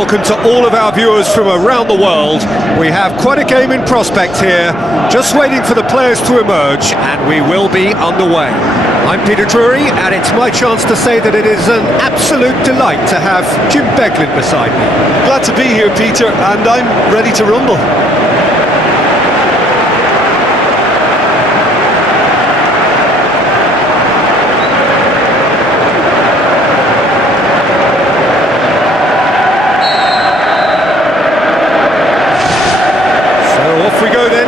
welcome to all of our viewers from around the world. We have quite a game in prospect here, just waiting for the players to emerge, and we will be underway. I'm Peter Drury, and it's my chance to say that it is an absolute delight to have Jim Beglin beside me. Glad to be here, Peter, and I'm ready to rumble. Off we go then.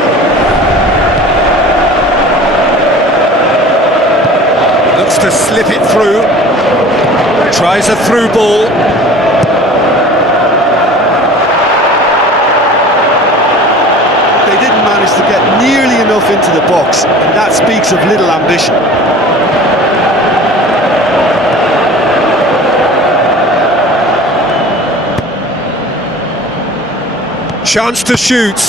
Looks to slip it through. Tries a through ball. They didn't manage to get nearly enough into the box, and that speaks of little ambition. Chance to shoot.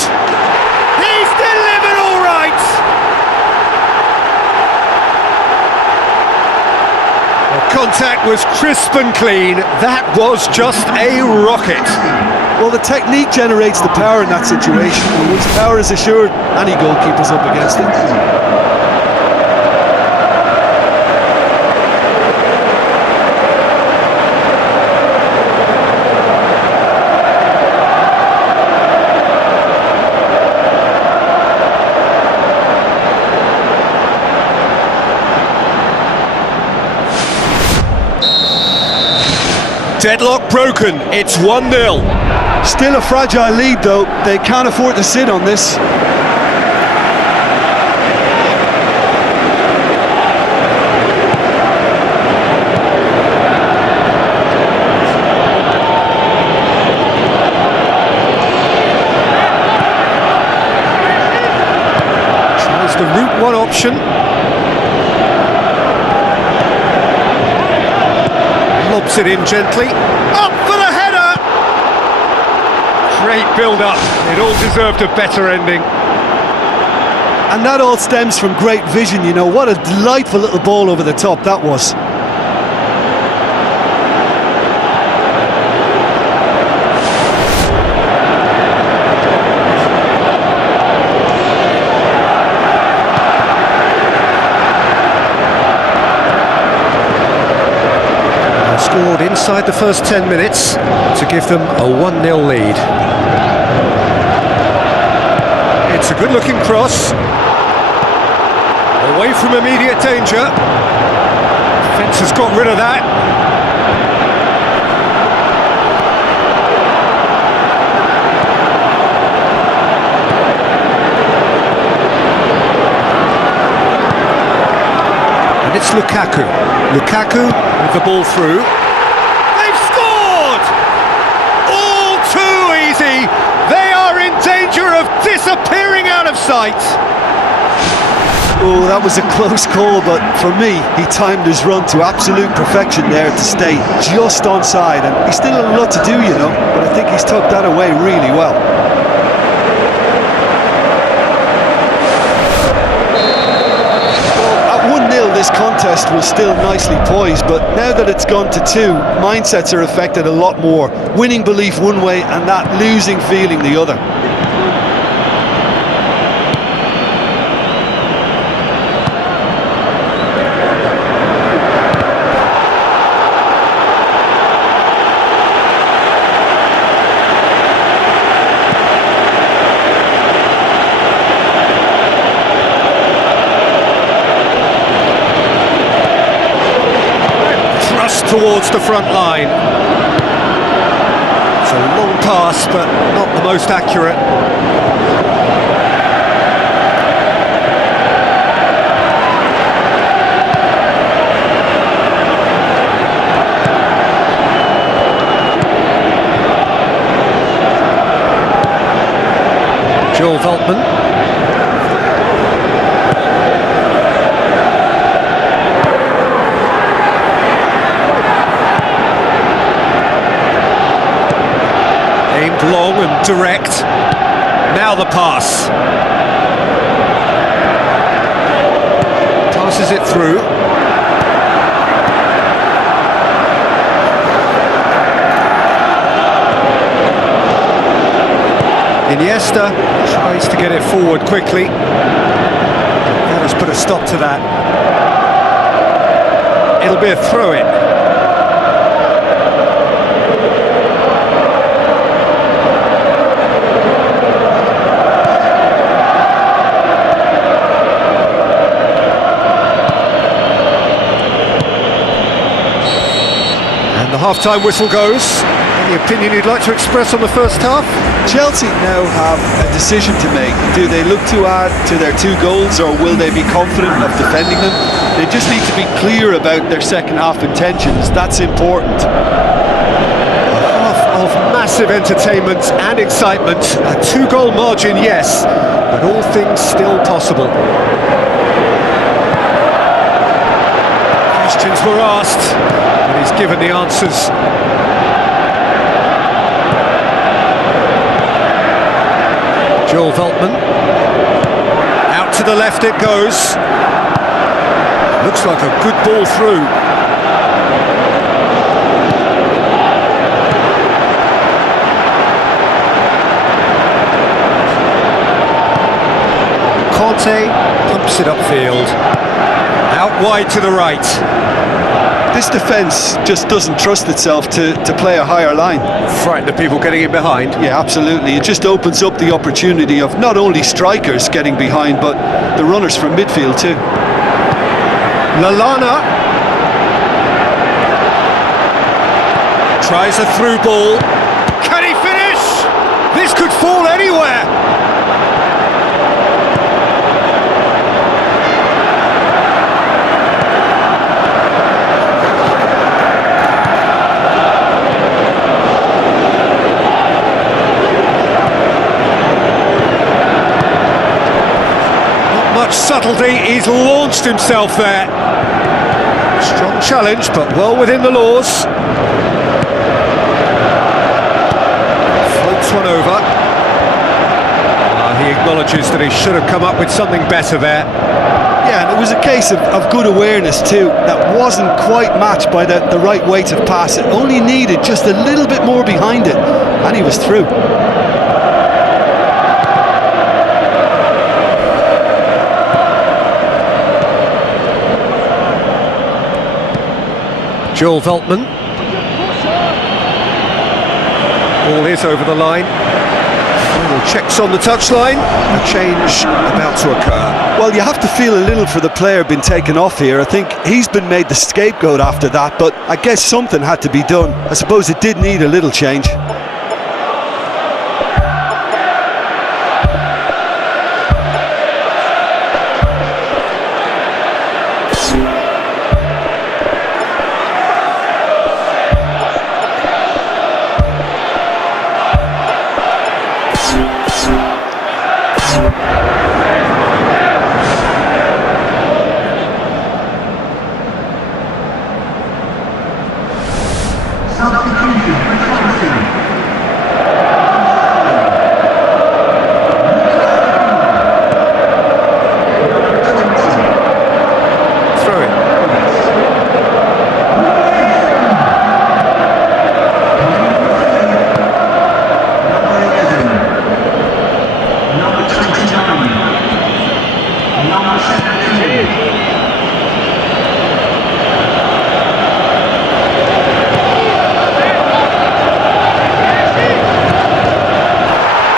Contact was crisp and clean. That was just a rocket. Well, the technique generates the power in that situation, and once power is assured, any goalkeeper's up against it. Deadlock broken, it's 1-0. Still a fragile lead though, they can't afford to sit on this. Tries the route one option. Lobs it in gently. Up for the header! Great build-up. It all deserved a better ending. And that all stems from great vision, you know. What a delightful little ball over the top that was. Scored inside the first 10 minutes to give them a 1-0 lead. It's a good-looking cross. Away from immediate danger. Defence has got rid of that. And it's Lukaku. Lukaku with the ball through. They've scored! All too easy. They are in danger of disappearing out of sight. Oh, that was a close call, but for me, he timed his run to absolute perfection there to stay just onside, and he's still a lot to do, you know, but I think he's tucked that away really well. This contest was still nicely poised, but now that it's gone to 2, mindsets are affected a lot more. Winning belief one way and that losing feeling the other. Towards the front line. It's a long pass, but not the most accurate. Joel Veltman. Long and direct. Now the pass. Passes it through. Iniesta tries to get it forward quickly. That has put a stop to that. It'll be a throw-in. And the half-time whistle goes. Any opinion you'd like to express on the first half? Chelsea now have a decision to make. Do they look to add to their 2 goals, or will they be confident of defending them? They just need to be clear about their second half intentions. That's important. A half of massive entertainment and excitement. A 2-goal margin, yes, but all things still possible. Questions were asked, and he's given the answers. Joel Veltman, out to the left it goes. Looks like a good ball through. Conte pumps it upfield, out wide to the right. This defence just doesn't trust itself to play a higher line. Frightened of people getting in behind. Yeah, absolutely. It just opens up the opportunity of not only strikers getting behind, but the runners from midfield too. Lallana tries a through ball. Can he finish? This could fall anywhere. Subtlety, he's launched himself there. Strong challenge, but well within the laws. Floats one over. He acknowledges that he should have come up with something better there. Yeah, and it was a case of good awareness too. That wasn't quite matched by the right weight of pass. It only needed just a little bit more behind it, and he was through. Joel Veltman. Ball is over the line. Final checks on the touchline. A change about to occur. Well, you have to feel a little for the player being taken off here. I think he's been made the scapegoat after that, but I guess something had to be done. I suppose it did need a little change.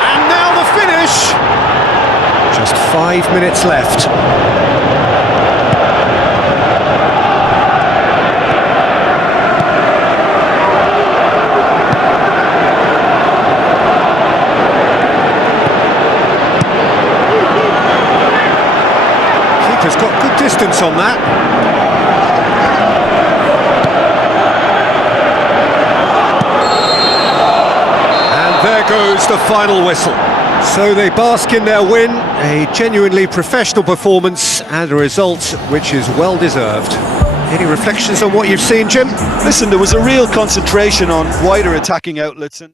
And now the finish. Just 5 minutes left. Keeper's got good distance on that. There goes the final whistle. So they bask in their win, a genuinely professional performance and a result which is well deserved. Any reflections on what you've seen, Jim? Listen, there was a real concentration on wider attacking outlets and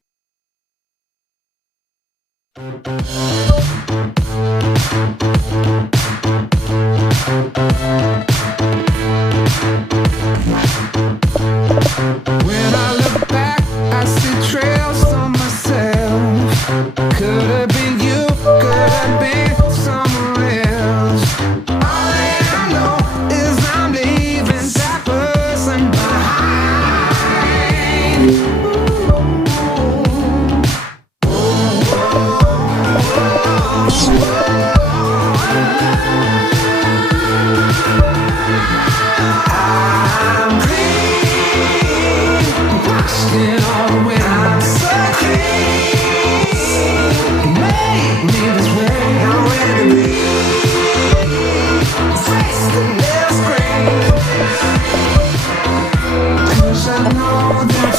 when I look back, I see trails on myself. Could have been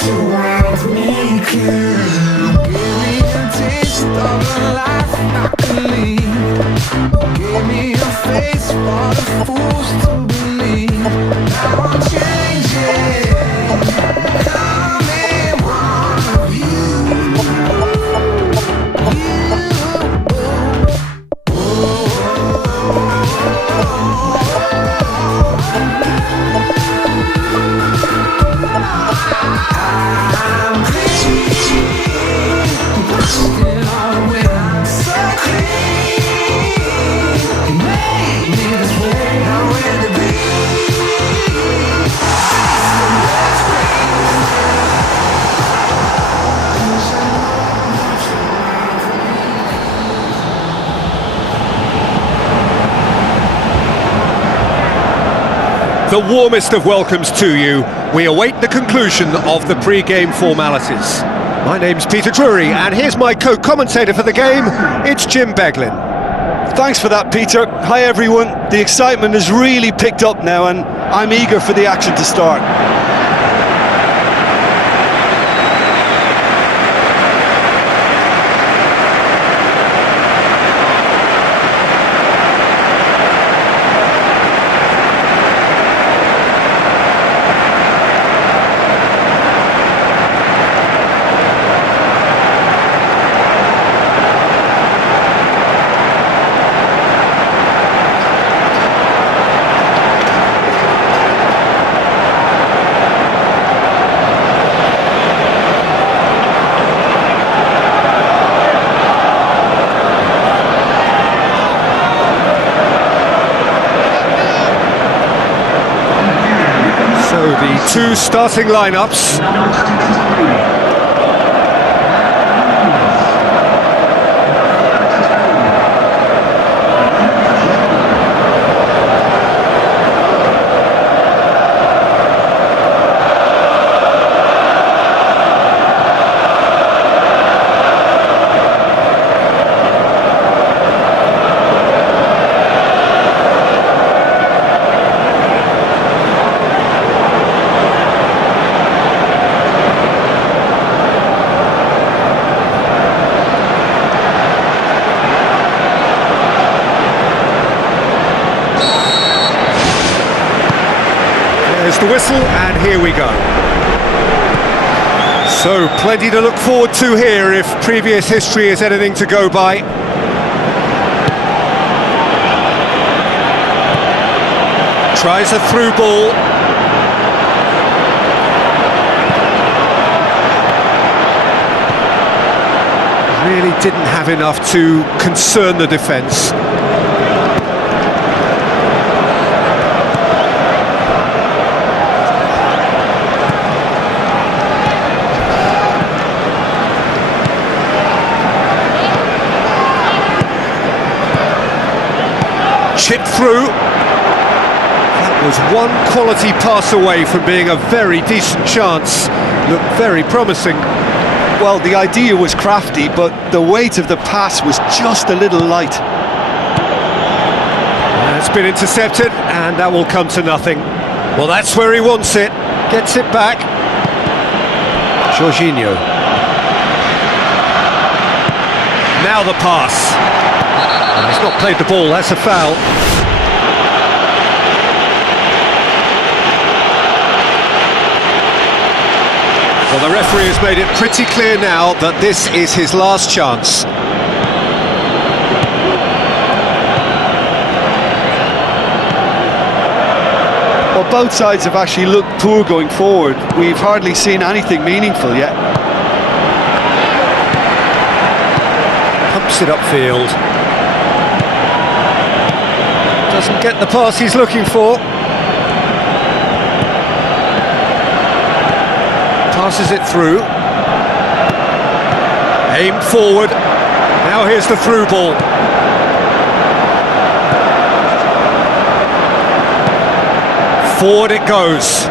surround me, can you give me a taste of a life I can lead? Give me a face for the fools to believe. Now I'm changing, becoming one of you. The warmest of welcomes to you. We await the conclusion of the pre-game formalities. My name's Peter Drury, and here's my co-commentator for the game. It's Jim Beglin. Thanks for that, Peter. Hi, everyone. The excitement has really picked up now, and I'm eager for the action to start. The two starting lineups. There's the whistle, and here we go. So, plenty to look forward to here if previous history is anything to go by. Tries a through ball. Really didn't have enough to concern the defence. Chipped through. That was one quality pass away from being a very decent chance. Looked very promising. Well, the idea was crafty, but the weight of the pass was just a little light. It's been intercepted, and that will come to nothing. Well, that's where he wants it. Gets it back. Jorginho. Now the pass. He's not played the ball, that's a foul. Well, the referee has made it pretty clear now that this is his last chance. Well, both sides have actually looked poor going forward. We've hardly seen anything meaningful yet. Pumps it upfield. Doesn't get the pass he's looking for. Passes it through. Aimed forward. Now here's the through ball. Forward it goes.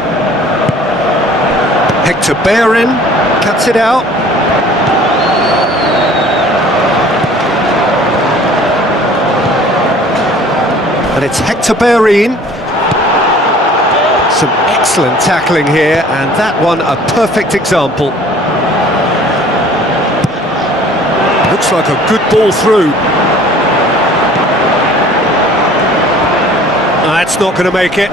Hector Bellerin cuts it out. And it's Hector Bellerin. Some Excellent tackling here, and that one a perfect example. Looks like a good ball through. That's not going to make it.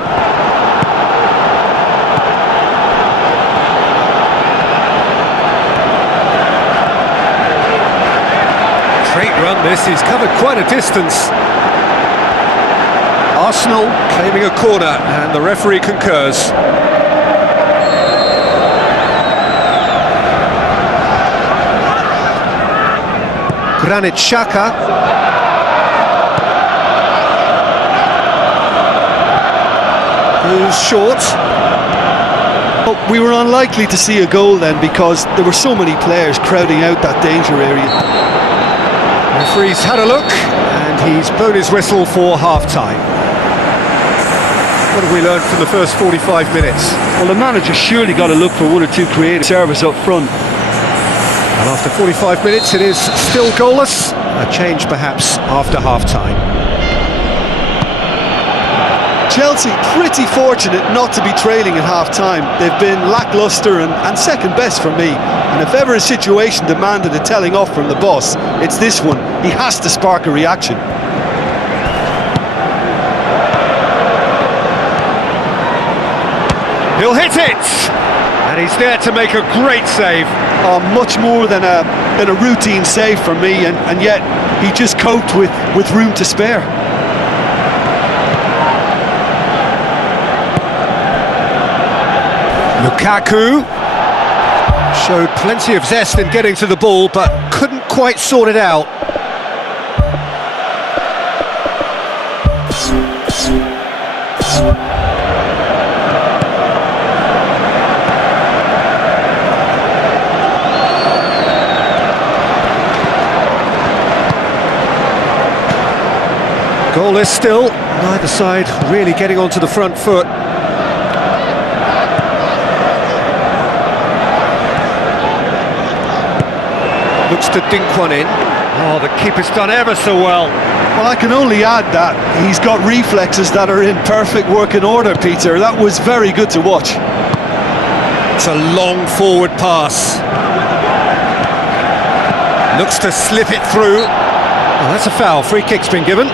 Great run this, he's covered quite a distance. Arsenal claiming a corner, and the referee concurs. Granit Xhaka. Goes short. We were unlikely to see a goal then because there were so many players crowding out that danger area. Referee's had a look, and he's blown his whistle for half-time. What have we learned from the first 45 minutes? Well, the manager surely got to look for one or two creative serves up front. And after 45 minutes, it is still goalless. A change perhaps after half-time. Chelsea pretty fortunate not to be trailing at half-time. They've been lacklustre and second best for me. And if ever a situation demanded a telling off from the boss, it's this one. He has to spark a reaction. He'll hit it! And he's there to make a great save. Oh, much more than a routine save for me, and yet he just coped with room to spare. Lukaku showed plenty of zest in getting to the ball, but couldn't quite sort it out. Goalless still, neither side really getting onto the front foot. Looks to dink one in. Oh, the keeper's done ever so well. Well, I can only add that he's got reflexes that are in perfect working order, Peter. That was very good to watch. It's a long forward pass. Looks to slip it through. Oh, that's a foul. Free kick's been given.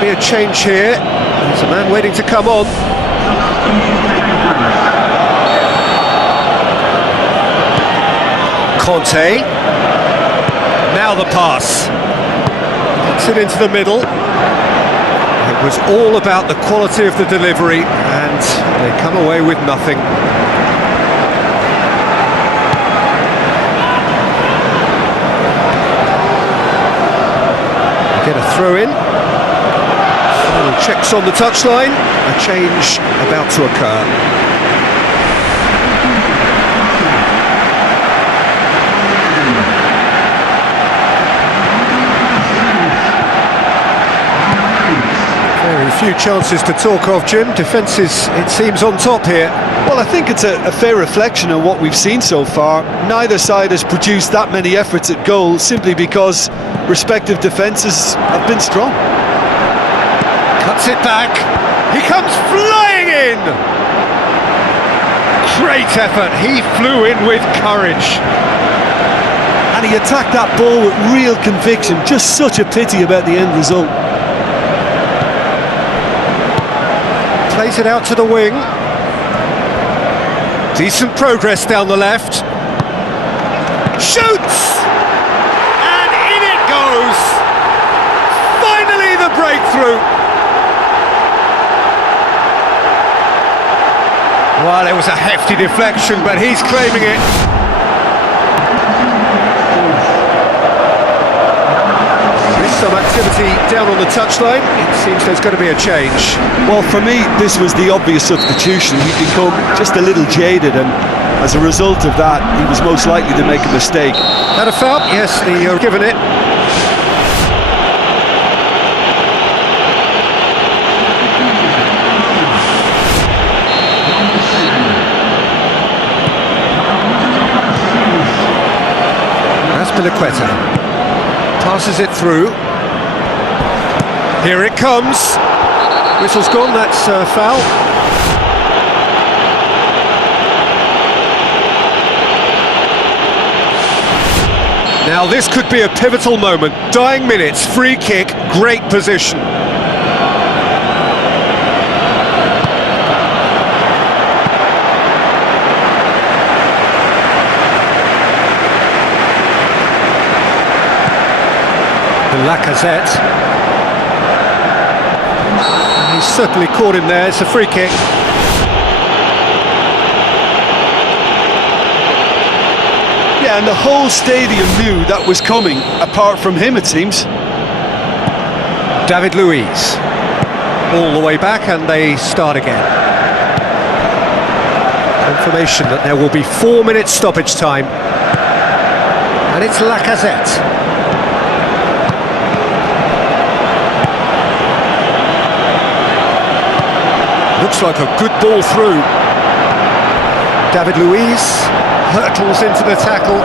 Be a change here. There's a man waiting to come on. Conte. Now the pass. Puts it into the middle. It was all about the quality of the delivery, and they come away with nothing. Get a throw in. Checks on the touchline, a change about to occur. Very few chances to talk of, Jim. Defence is, it seems, on top here. Well, I think it's a fair reflection of what we've seen so far. Neither side has produced that many efforts at goal simply because respective defences have been strong. Cuts it back, he comes flying in! Great effort, he flew in with courage. And he attacked that ball with real conviction, just such a pity about the end result. Plays it out to the wing. Decent progress down the left. Shoots! And in it goes! Finally the breakthrough! Well, it was a hefty deflection, but he's claiming it. This some activity down on the touchline. It seems there's going to be a change. Well, for me, this was the obvious substitution. He'd become just a little jaded, and as a result of that, he was most likely to make a mistake. Had a foul? Yes, he given it. Aspilicueta passes it through. Here it comes. Whistle's gone, that's foul. Now this could be a pivotal moment. Dying minutes, free kick, great position. Lacazette. He's certainly caught him there, it's a free kick. Yeah, and the whole stadium knew that was coming, apart from him, it seems. David Luiz. All the way back, and they start again. Confirmation that there will be 4 minutes stoppage time. And it's Lacazette. Looks like a good ball through. David Luiz hurtles into the tackle.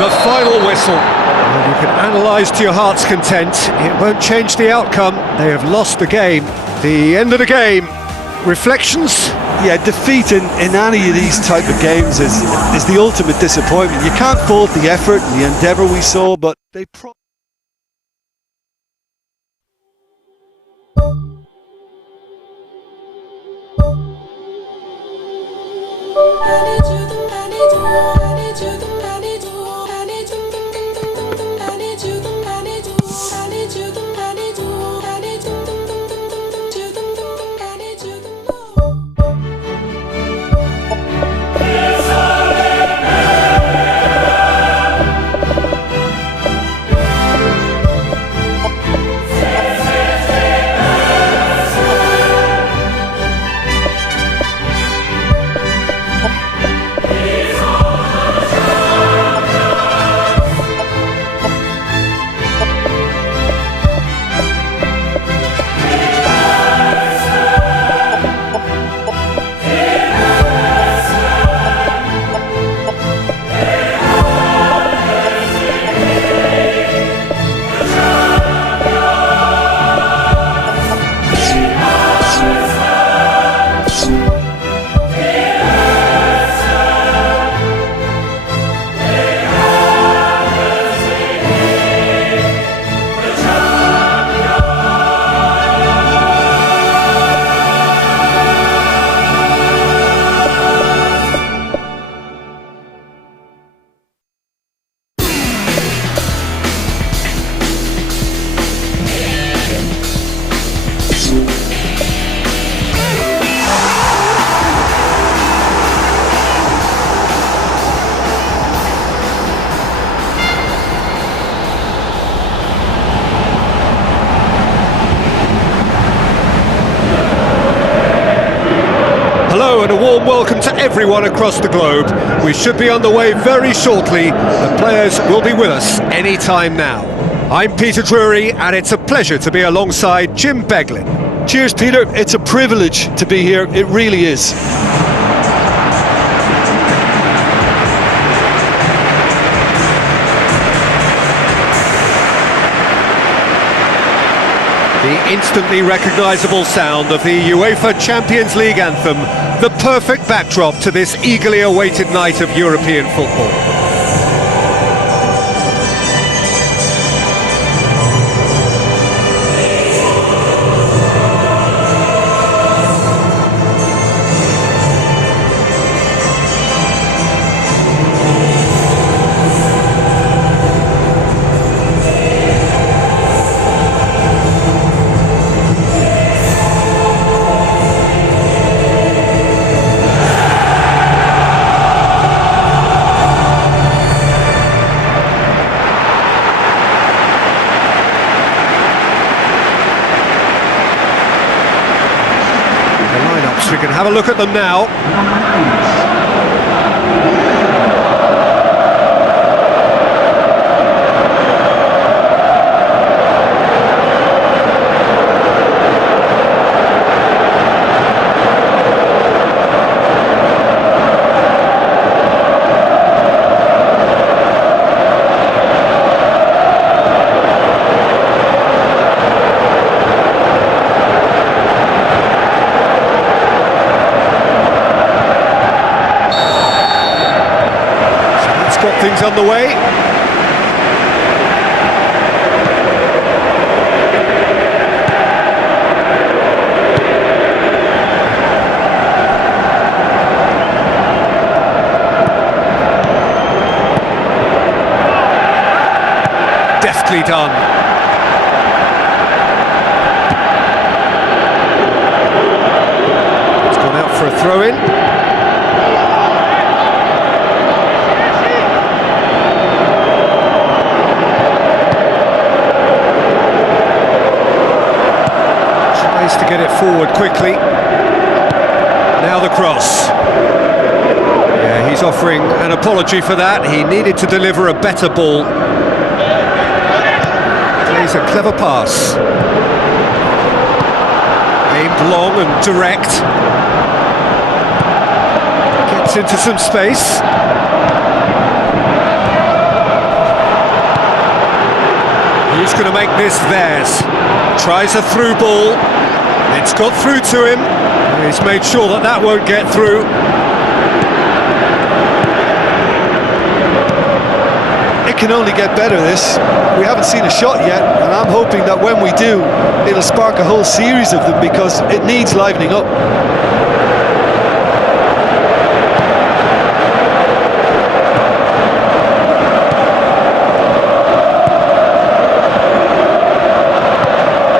The final whistle. Well, you can analyse to your heart's content. It won't change the outcome. They have lost the game. The end of the game. Reflections? Yeah, defeat in any of these type of games is the ultimate disappointment. You can't fault the effort and the endeavour we saw, but they Hello and a warm welcome to everyone across the globe. We should be on the way very shortly. The players will be with us any time now. I'm Peter Drury and it's a pleasure to be alongside Jim Beglin. Cheers, Peter. It's a privilege to be here. It really is. The instantly recognisable sound of the UEFA Champions League anthem, the perfect backdrop to this eagerly awaited night of European football. We can have a look at them now. Got things underway. Deftly done. It's gone out for a throw-in. To get it forward quickly. Now the cross. Yeah, he's offering an apology for that. He needed to deliver a better ball. Plays a clever pass. Aimed long and direct. Gets into some space. Who's going to make this theirs? Tries a through ball. It's got through to him. He's made sure that that won't get through. It can only get better, this. We haven't seen a shot yet, and I'm hoping that when we do, it'll spark a whole series of them, because it needs livening up.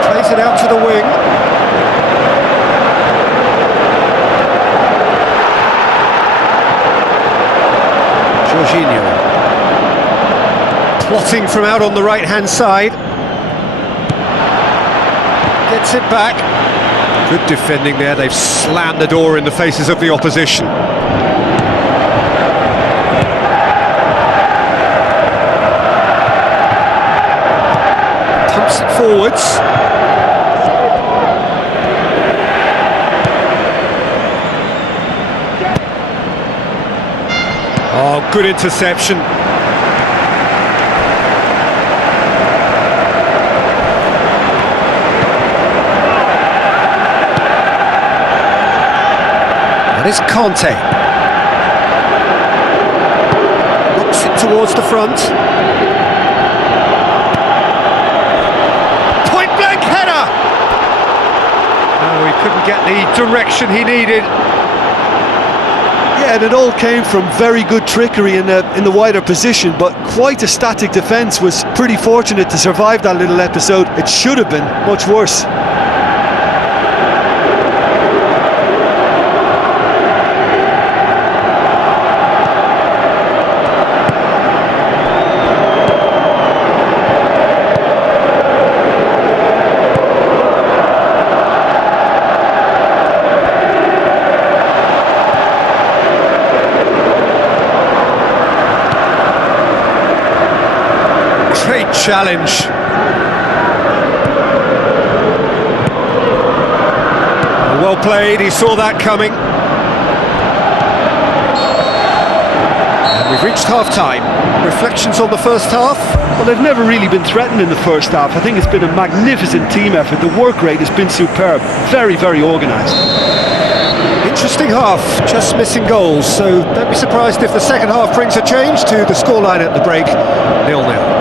Plays it out to the wing. Plotting from out on the right-hand side. Gets it back. Good defending there. They've slammed the door in the faces of the opposition. Pumps it forwards. Oh, good interception. That is Conte. Looks it towards the front. Point blank header! Oh, he couldn't get the direction he needed. Yeah, and it all came from very good trickery in the wider position, but quite a static defence. Was pretty fortunate to survive that little episode. It should have been much worse. Great challenge. Well played, he saw that coming. And we've reached half-time. Reflections on the first half? Well, they've never really been threatened in the first half. I think it's been a magnificent team effort. The work rate has been superb. Very, very organised. Interesting half, just missing goals, so don't be surprised if the second half brings a change to the scoreline at the break, 0-0.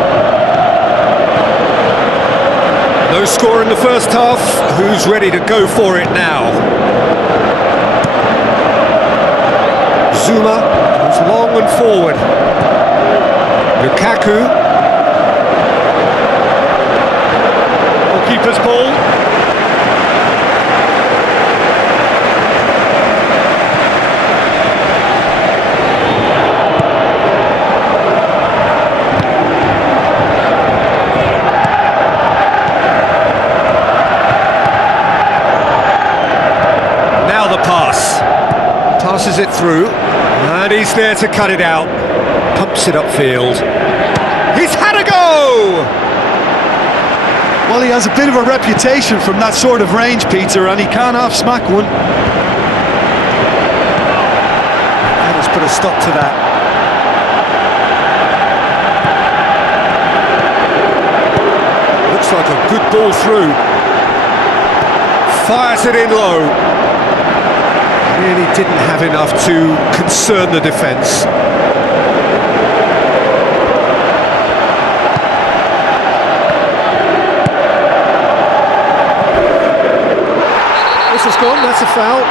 No score in the first half, who's ready to go for it now? Zuma goes long and forward. Lukaku. Goalkeeper's ball. The pass. Pushes it through, and he's there to cut it out. Pumps it upfield. He's had a go! Well, he has a bit of a reputation from that sort of range, Peter, and he can't half-smack one. That has put a stop to that. Looks like a good ball through. Fires it in low. Really didn't have enough to concern the defence. This has gone, that's a foul.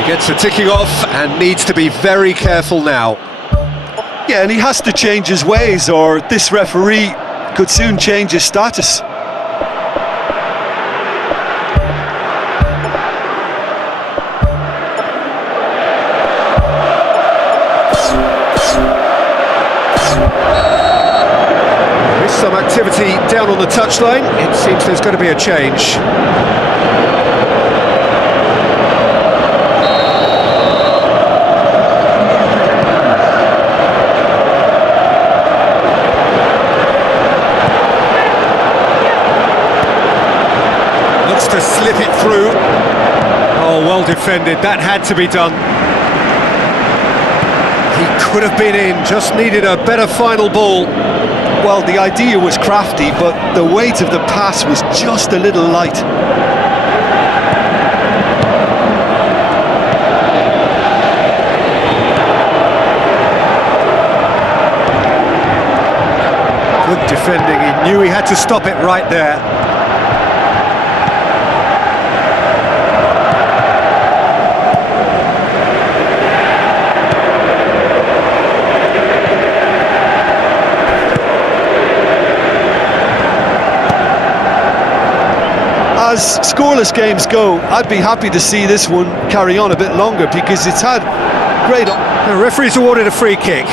He gets the ticking off and needs to be very careful now. Yeah, and he has to change his ways, or this referee could soon change his status. There's some activity down on the touchline. It seems there's going to be a change. To slip it through. Oh, well defended, that had to be done. He could have been in, just needed a better final ball. Well, the idea was crafty, but the weight of the pass was just a little light. Good defending, he knew he had to stop it right there. As scoreless games go, I'd be happy to see this one carry on a bit longer because it's had great... The referee's awarded a free kick.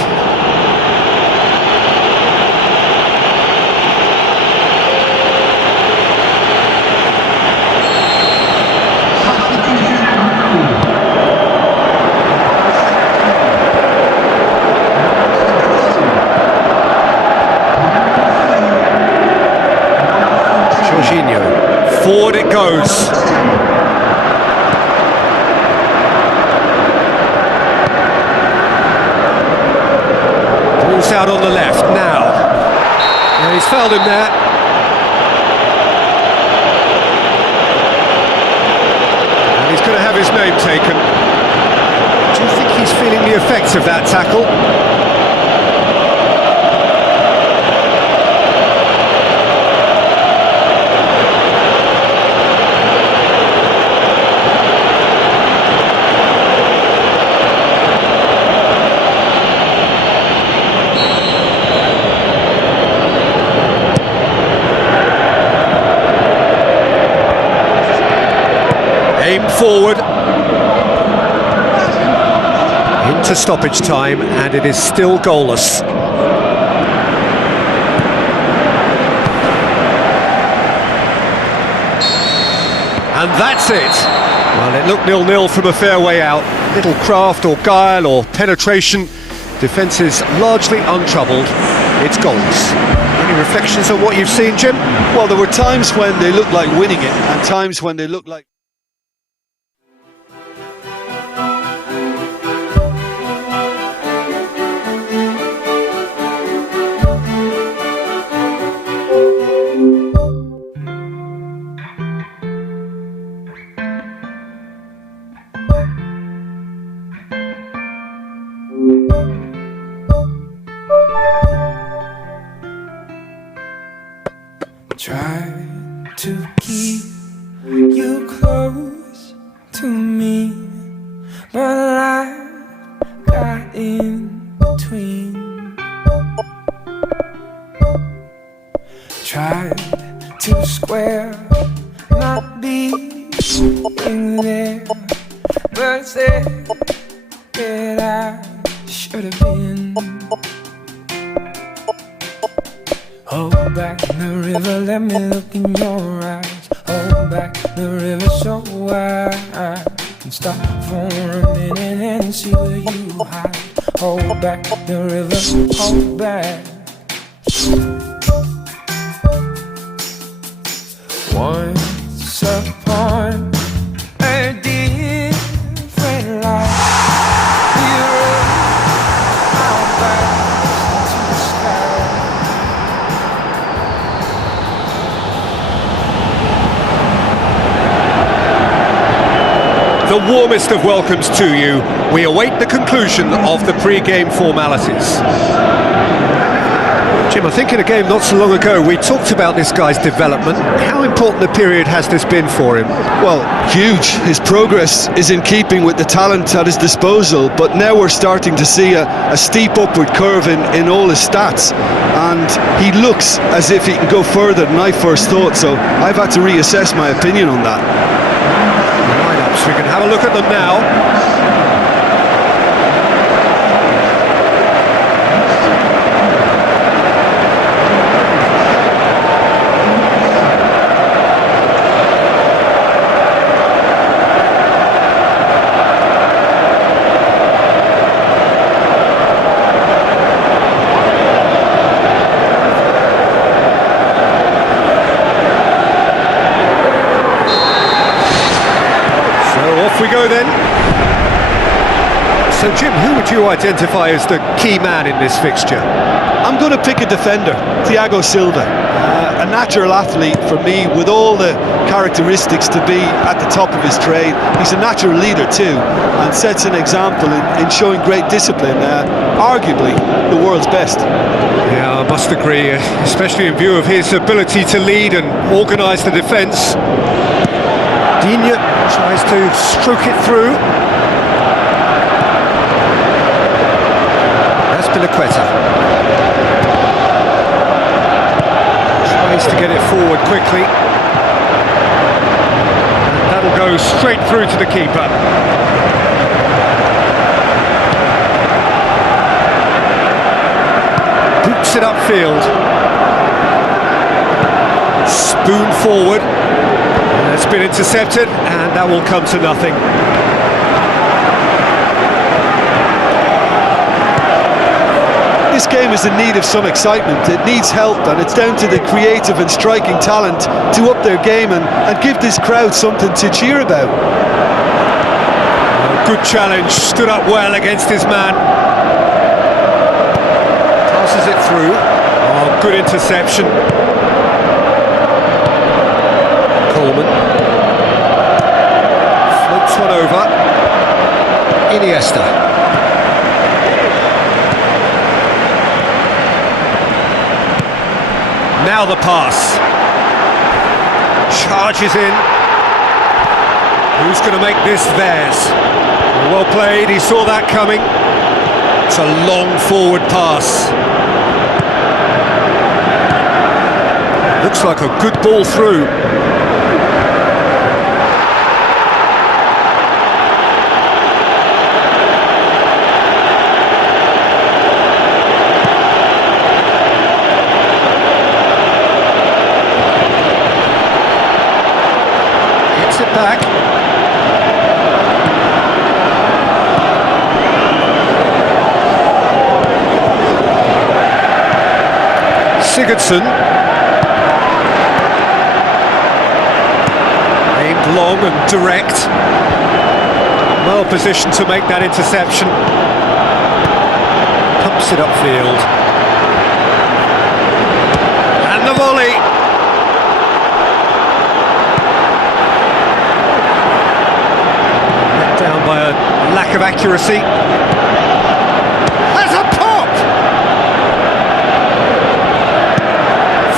Forward it goes. Ball's out on the left now. Yeah, he's fouled him there. And he's going to have his name taken. Do you think he's feeling the effects of that tackle? Aim forward into stoppage time, and it is still goalless. And that's it. Well, it looked 0-0 from a fair way out. Little craft or guile or penetration. Defence is largely untroubled. It's goalless. Any reflections on what you've seen, Jim? Well, there were times when they looked like winning it and times when they looked like... Try to keep you close to me, but life got in between. Tried to square, not being there, but said that I should have been. Oh. Hold back the river, let me look in your eyes. Hold back the river so I can stop for a minute and see where you hide. Hold back the river, hold back. Once upon a different life, we rode our backs into the sky. The warmest of welcomes to you. We await the conclusion of the pre-game formalities. Jim, I think in a game not so long ago we talked about this guy's development. How important a period has this been for him? Well, huge. His progress is in keeping with the talent at his disposal, but now we're starting to see a steep upward curve in all his stats, and he looks as if he can go further than I first thought, so I've had to reassess my opinion on that. Lineups, we can have a look at them now. We go then. So Jim, who would you identify as the key man in this fixture? I'm going to pick a defender, Thiago Silva, a natural athlete for me with all the characteristics to be at the top of his trade. He's a natural leader too, and sets an example in showing great discipline, arguably the world's best. Yeah, I must agree, especially in view of his ability to lead and organise the defence. Digne tries to stroke it through. Aspilicueta tries to get it forward quickly. And that'll go straight through to the keeper. Boots it upfield. Spoon forward. It's been intercepted, and that will come to nothing. This game is in need of some excitement. It needs help, and it's down to the creative and striking talent to up their game and give this crowd something to cheer about. Good challenge, stood up well against his man. Passes it through. Oh, good interception. Coleman. Floats one over. Iniesta. Now the pass. Charges in. Who's going to make this theirs? Well played, he saw that coming. It's a long forward pass. Looks like a good ball through. Gets it back. Sigurdsson. Aimed long and direct. Well positioned to make that interception. Pumps it upfield. And the volley. Let down by a lack of accuracy. There's a pop!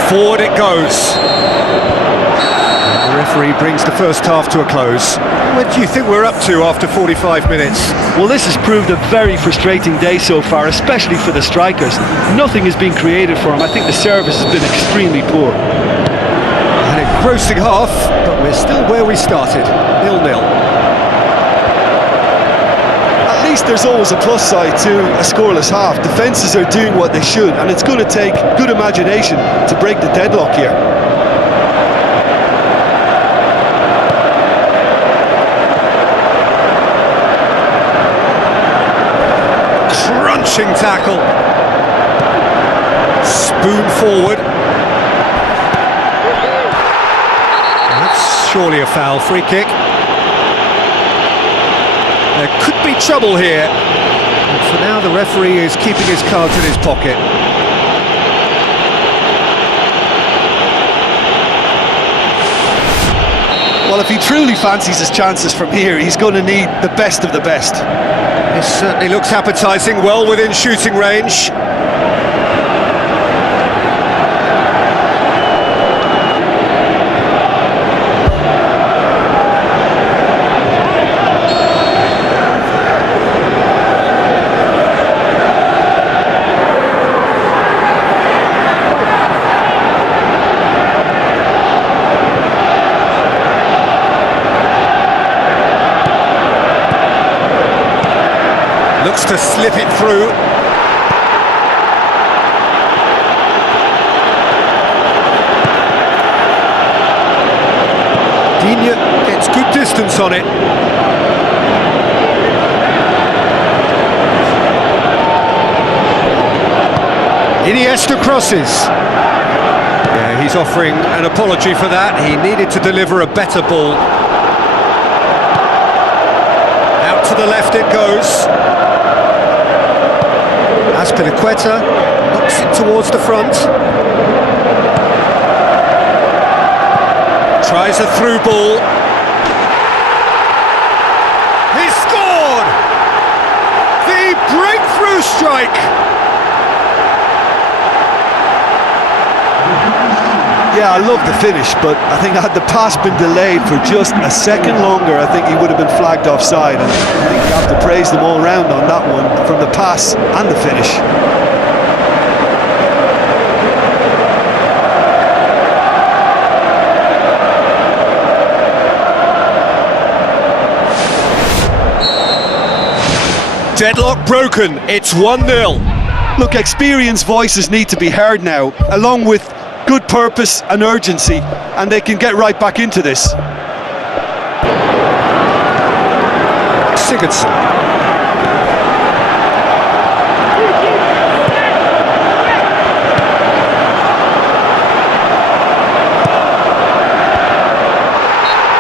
Forward it goes. The referee brings the first half to a close. What do you think we're up to after 45 minutes? Well, this has proved a very frustrating day so far, especially for the strikers. Nothing has been created for them. I think the service has been extremely poor. An engrossing half, but we're still where we started, 0-0. at least there's always a plus side to a scoreless half. Defences are doing what they should, and it's going to take good imagination to break the deadlock here. Crunching tackle. Spoon forward. That's surely a foul. Free kick. There could be trouble here. And for now, the referee is keeping his cards in his pocket. Well, if he truly fancies his chances from here, he's going to need the best of the best. This certainly looks appetising, well within shooting range. Looks to slip it through. Digne gets good distance on it. Iniesta crosses. Yeah, he's offering an apology for that. He needed to deliver a better ball. Out to the left it goes. Azpilicueta knocks it towards the front. Tries a through ball. He scored! The breakthrough strike! Yeah, I love the finish, but I think had the pass been delayed for just a second longer, I think he would have been flagged offside. And I think you have to praise them all round on that one, from the pass and the finish. Deadlock broken, it's 1-0. Look, experienced voices need to be heard now, along with good purpose and urgency, and they can get right back into this. Sigurdsson.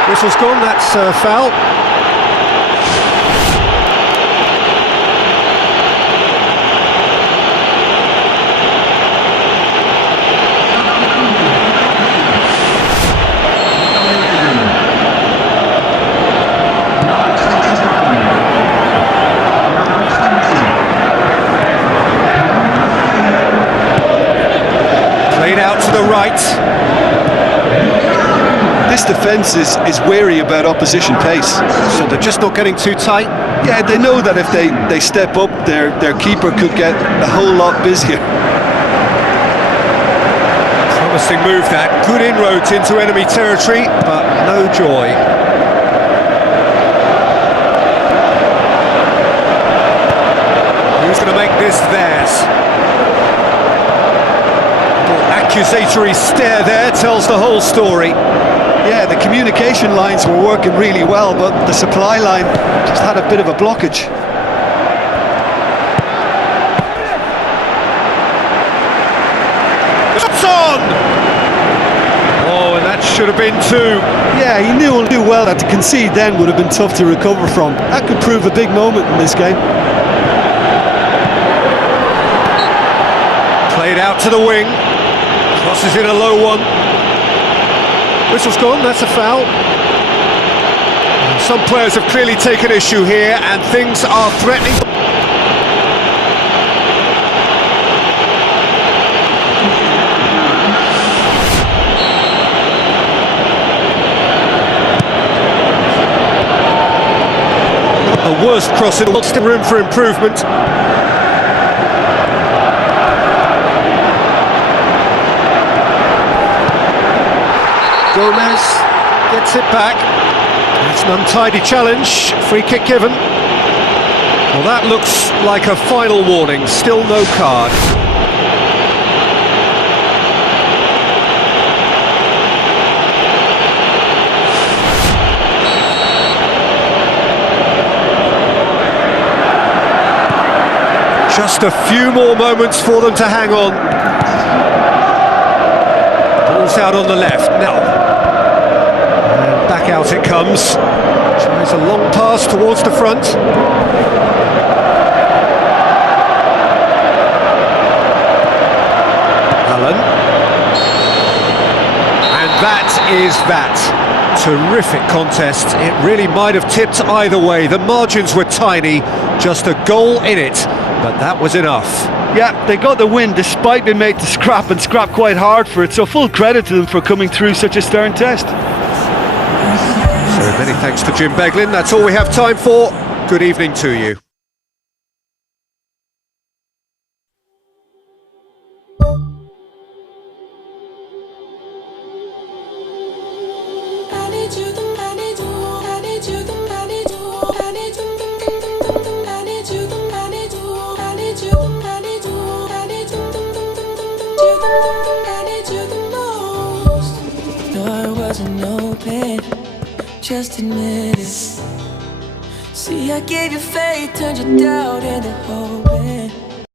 Whistle's gone, that's foul. Out to the right. This defence is wary about opposition pace. So they're just not getting too tight? Yeah, they know that if they step up, their keeper could get a whole lot busier. Promising move that. Good inroads into enemy territory, but no joy. Who's going to make this theirs? Accusatory stare there tells the whole story. Yeah, the communication lines were working really well, but the supply line just had a bit of a blockage. It's on! Oh, and that should have been two. Yeah, he knew well that to concede then would have been tough to recover from. That could prove a big moment in this game. Played out to the wing. Crosses in a low one. Whistle's gone, that's a foul. Some players have clearly taken issue here and things are threatening. The worst cross in the world, still room for improvement. Gomez gets it back. It's an untidy challenge. Free kick given. Well, that looks like a final warning, still no card. Just a few more moments for them to hang on. Ball's out on the left now. And back out it comes. Tries a long pass towards the front. Allen. And that is that. Terrific contest. It really might have tipped either way. The margins were tiny, just a goal in it, but that was enough. Yeah, they got the win despite being made to scrap, and scrap quite hard for it, so full credit to them for coming through such a stern test. So many thanks to Jim Beglin. That's all we have time for. Good evening to you. Just admit it. See, I gave you faith, turned your doubt into hope.